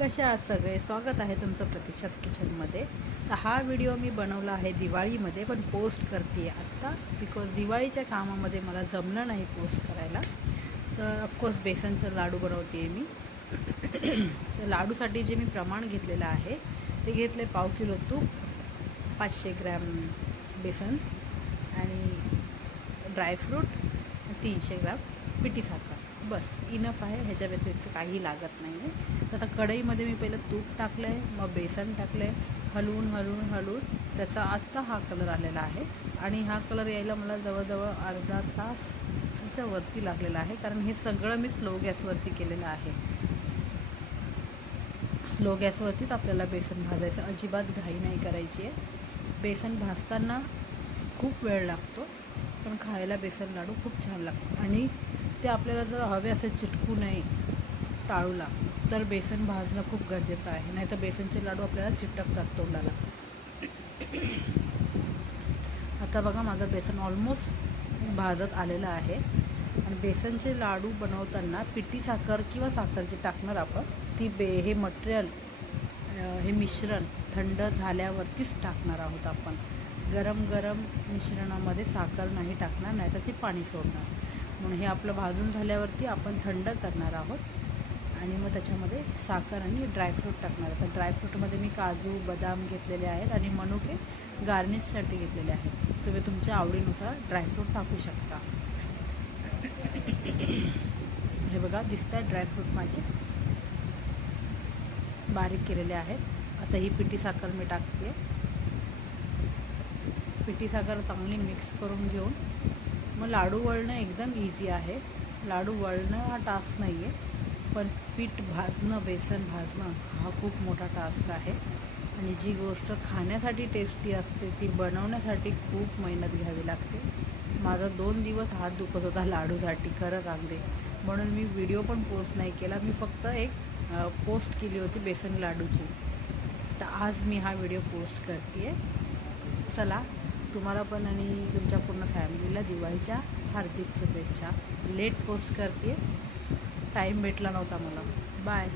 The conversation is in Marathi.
कशा आहात सगळे? स्वागत आहे तुमचं प्रतीक्षाच किचनमध्ये. तर हा व्हिडिओ मी बनवला आहे दिवाळीमध्ये, पण पोस्ट करते आहे आत्ता बिकॉज दिवाळीच्या कामामध्ये मला जमलं नाही पोस्ट करायला. तर ऑफकोर्स बेसनचं लाडू बनवते आहे मी. तर लाडूसाठी जे मी प्रमाण घेतलेलं आहे ते घेतले पाव किलो तूप, 500 ग्रॅम बेसन आणि ड्रायफ्रूट, 300 ग्रॅम पिठी साखर. बस इनफ आहे, ह्याच्या व्यतिरिक्त काही लागत नाही आहे. तर आता कढईमध्ये मी पहिलं तूप टाकलं आहे, मग बेसन टाकलं आहे, हलवून त्याचा आत्ता हा कलर आलेला आहे. आणि हा कलर यायला मला जवळजवळ अर्धा तासच्या वरती लागलेला आहे, कारण हे सगळं मी स्लो गॅसवरती केलेलं आहे. स्लो गॅसवरतीच आपल्याला बेसन भाजायचं, अजिबात घाई नाही करायची आहे. बेसन भाजताना खूप वेळ लागतो, पण खायला बेसन लाडू खूप छान लागतात. आणि ते आपल्याला जर हवे असे चिटकू नये टाळूला, तर बेसन भाजणं खूप गरजेचं आहे, नाही तर बेसनचे लाडू आपल्याला चिटकतात तोंडाला. आता बघा माझं बेसन ऑलमोस्ट भाजत आलेलं आहे. आणि बेसनचे लाडू बनवताना पिठी साखर किंवा साखर जे टाकणार आपण ती हे मटेरियल, हे मिश्रण थंड झाल्यावरतीच टाकणार आहोत आपण. गरम गरम मिश्रणामध्ये साखर नाही टाकणार, नाही तर ती पाणी सोडणार. म्हणून हे आपलं भाजून झाल्यावरती आपण थंड करणार आहोत आणि मग त्याच्यामध्ये साखर आणि ड्रायफ्रूट टाकणार. तर ड्रायफ्रूटमध्ये मी काजू बदाम घेतलेले आहेत आणि मनुके गार्निशसाठी घेतलेले आहेत. तुम्ही तुमच्या आवडीनुसार ड्रायफ्रूट टाकू शकता. हे बघा दिसतात ड्रायफ्रूट माझे बारीक केलेले आहेत. आता ही पिठी साखर मी टाकते. पिठी साखर चांगली मिक्स करून घेऊन मग लाडू वळणं एकदम इझी आहे. लाडू वळणं हा टास्क नाही आहे, पण पीठ भाजणं, बेसन भाजणं हा खूप मोठा टास्क आहे. आणि जी गोष्ट खाण्यासाठी टेस्टी असते ती बनवण्यासाठी खूप मेहनत घ्यावी लागते. माझा 2 दिवस हात दुखत होता लाडूसाठी, खरं सांगते. म्हणून मी व्हिडिओ पण पोस्ट नाही केला. मी फक्त एक पोस्ट केली होती बेसन लाडूची. तर आज मी हा व्हिडिओ पोस्ट करते आहे. चला, तुम्हाला पण आणि तुमच्या पूर्ण फॅमिलीला दिवाळीच्या हार्दिक शुभेच्छा. लेट पोस्ट करते, टाईम भेटला नव्हता मला. बाय.